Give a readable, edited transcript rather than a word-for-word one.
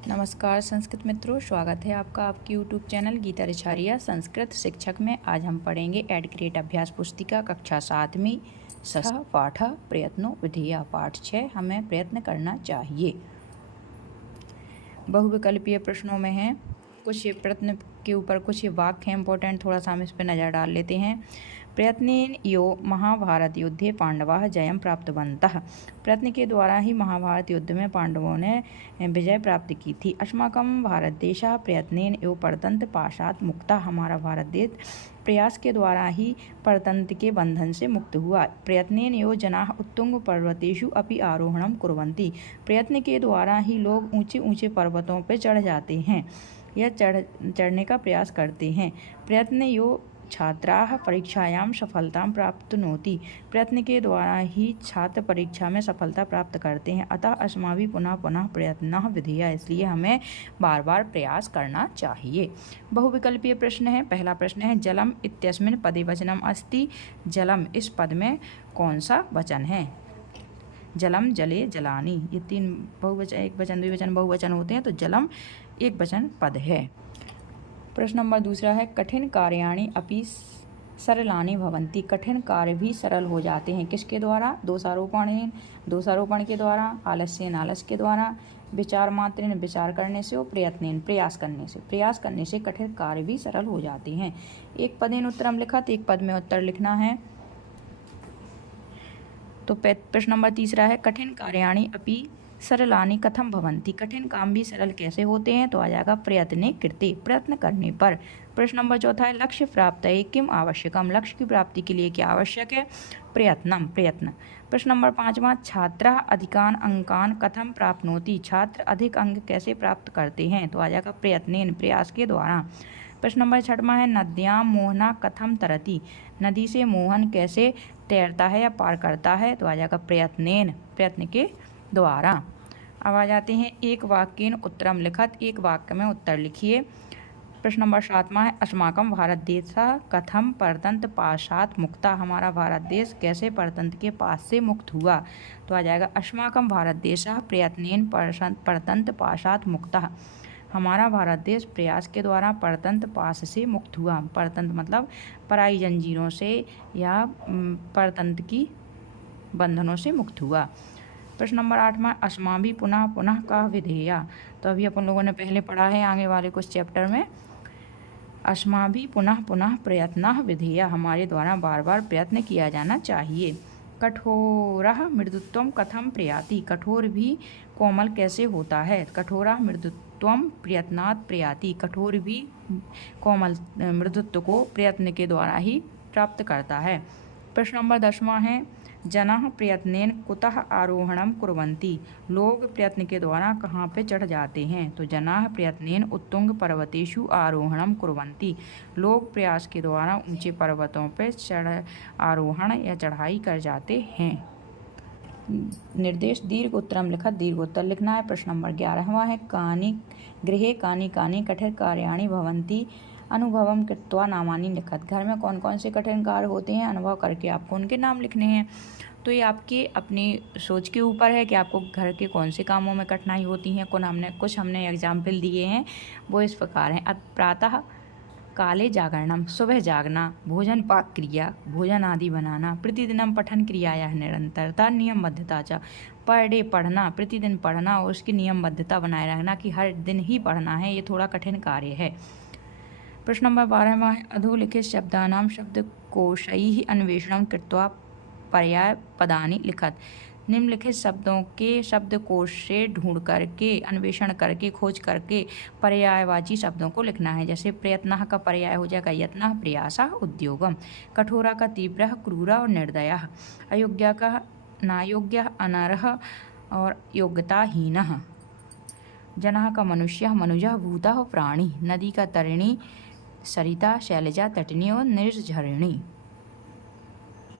नमस्कार संस्कृत मित्रों, स्वागत है आपका आपके YouTube चैनल गीता रिछारिया संस्कृत शिक्षक में। आज हम पढ़ेंगे एड ग्रेड अभ्यास पुस्तिका कक्षा 7वीं सह पाठ प्रयत्नो विधेया पाठ 6 हमें प्रयत्न करना चाहिए। बहुविकल्पीय प्रश्नों में है कुछ ये प्रश्न के ऊपर कुछ ये वाक्य हैं इंपॉर्टेंट, थोड़ा सा हम इस पर नज़र डाल लेते हैं। प्रयत्नेन यो महाभारत युद्धे पांडवाः जयं प्राप्तवन्तः। प्रयत्न के द्वारा ही महाभारत युद्ध में पांडवों ने विजय प्राप्त की थी। अस्माकं भारत देशः प्रयत्नेन यो परतंत्र पाशात् मुक्तः। हमारा भारत देश प्रयास के द्वारा ही परतंत्र के बंधन से मुक्त हुआ। प्रयत्नेन यो जनाः उत्तुंग पर्वतेषु अपि आरोहणं कुर्वन्ति। प्रयत्न के द्वारा ही लोग ऊंचे ऊंचे पर्वतों पर चढ़ जाते हैं या चढ़ने का प्रयास करते हैं। प्रयत्न यो छात्राः परीक्षायां सफलतां प्राप्नुवन्ति। प्रयत्न के द्वारा ही छात्र परीक्षा में सफलता प्राप्त करते हैं। अतः अस्माभिः पुनः पुनः प्रयत्नः विधेयः, इसलिए हमें बार बार प्रयास करना चाहिए। बहुविकल्पीय प्रश्न है। पहला प्रश्न है जलम इत्यस्मिन् पदे वचनम अस्ति। जलम इस पद में कौन सा वचन है? जलम, जले, जलानि, ये तीन बहुवचन, एक वचन, द्विवचन, बहुवचन होते हैं, तो जलम एक वचन पद है। प्रश्न नंबर दूसरा है कठिन कार्याणि अपि सरलानि भवन्ति। कठिन कार्य भी सरल हो जाते हैं किसके द्वारा? दोषारोपण के द्वारा, आलस्येन आलस्य के द्वारा, विचार मात्रेन विचार करने से और प्रयत्नेन प्रयास करने से कठिन कार्य भी सरल हो जाते हैं। एक पदेन उत्तरम लिखत, एक पद में उत्तर लिखना है। तो प्रश्न नंबर तीसरा है कठिन कार्याणि अपि सरलानि कथम भवन्ति। कठिन काम भी सरल कैसे होते हैं? तो आ जाएगा प्रयत्ने कृते, प्रयत्न करने पर। प्रश्न नंबर चौथा है लक्ष्य प्राप्तये किम आवश्यकम। लक्ष्य की प्राप्ति के लिए क्या आवश्यक है? प्रयत्न। प्रश्न नंबर पाँचवा छात्रः अधिकान अंकान कथम प्राप्नोति। छात्र अधिक अंक कैसे प्राप्त करते हैं? तो आ जाएगा प्रयत्नेन, प्रयास के द्वारा। प्रश्न नंबर छठवां है नद्यां मोहना कथम तरति। नदी से मोहन कैसे तैरता है या पार करता है? तो आ जाएगा प्रयत्नेन, प्रयत्न के द्वारा। अब आ जाते हैं एक वाक्येन उत्तरम लिखत, एक वाक्य में उत्तर लिखिए। प्रश्न नंबर 7वां है अस्माकं भारत देशः कथम परतंत्र पाशात् मुक्तः। हमारा भारत देश कैसे परतंत्र के पास से मुक्त हुआ? तो आ जाएगा अस्माकं भारत देशः प्रयत्नेन परतंत्र पाशात् मुक्तः। हमारा भारत देश प्रयास के द्वारा परतंत्र पाश से मुक्त हुआ। परतंत्र मतलब पराई जंजीरों से या परतंत्र की बंधनों से मुक्त हुआ। प्रश्न नंबर 8वां अस्माभिः पुनः पुनः का विधेया। तो अभी अपन लोगों ने पहले पढ़ा है आगे वाले कुछ चैप्टर में। अस्माभिः पुनः पुनः प्रयत्नः विधेया, हमारे द्वारा बार बार प्रयत्न किया जाना चाहिए। कठोरः मृदुत्वं कथम प्रयाति। कठोर भी कोमल कैसे होता है? कठोरः मृदुत्वं प्रयत्नात् प्रयाति। कठोर भी कोमल मृदुत्व को प्रयत्न के द्वारा ही प्राप्त करता है। प्रश्न नंबर 10वां है जनाः प्रयत्नेन कुतः आरोहणं कुर्वन्ति। लोग प्रयत्न के द्वारा कहाँ पे चढ़ जाते हैं? तो जनाः प्रयत्नेन उत्तुंग पर्वतेषु आरोहणं कुर्वन्ति। लोग प्रयास के द्वारा ऊंचे पर्वतों पर आरोहण या चढ़ाई कर जाते हैं। निर्देश दीर्घ उत्तरम लिखत, दीर्घ उत्तर लिखना है। प्रश्न नंबर 11वां है कानि गृहे कानि कानि कठिन कार्याणि भवन्ति अनुभवम कृत्वा नामानि लिखत। घर में कौन कौन से कठिन कार्य होते हैं, अनुभव करके आपको उनके नाम लिखने हैं। तो ये आपके अपनी सोच के ऊपर है कि आपको घर के कौन से कामों में कठिनाई होती हैं। कुछ हमने एग्जाम्पल दिए हैं, वो इस प्रकार हैं। प्रातः काले जागरणम, सुबह जागना, भोजन पाक क्रिया, भोजन आदि बनाना, प्रतिदिनम पठन क्रियाया निरंतरता, नियमबद्धता च, पर डे पढ़ना, प्रतिदिन पढ़ना और उसकी नियमबद्धता बनाए रखना कि हर दिन ही पढ़ना है, ये थोड़ा कठिन कार्य है। प्रश्न नंबर 12वां है अधोलिखित शब्दानां शब्दकोशैः अन्वेषणं कृत्वा पर्याय पदानि लिखत। निम्नलिखित शब्दों के शब्दकोश से ढूंढ करके, अन्वेषण करके, खोज करके पर्यायवाची शब्दों को लिखना है। जैसे प्रयत्नः का पर्याय हो जाएगा यत्नः, प्रयासः, उद्योगम। कठोरा का तीव्रः, क्रूरा और निर्दयः। अयोग्य का नायोग्यः, अनर्हः और योग्यताहीनः। जनः का मनुष्यः, मनुजः, भूतः और प्राणी। नदी का तरिणी, सरिता, शैलजा, तटिनी और निर्झरिणी।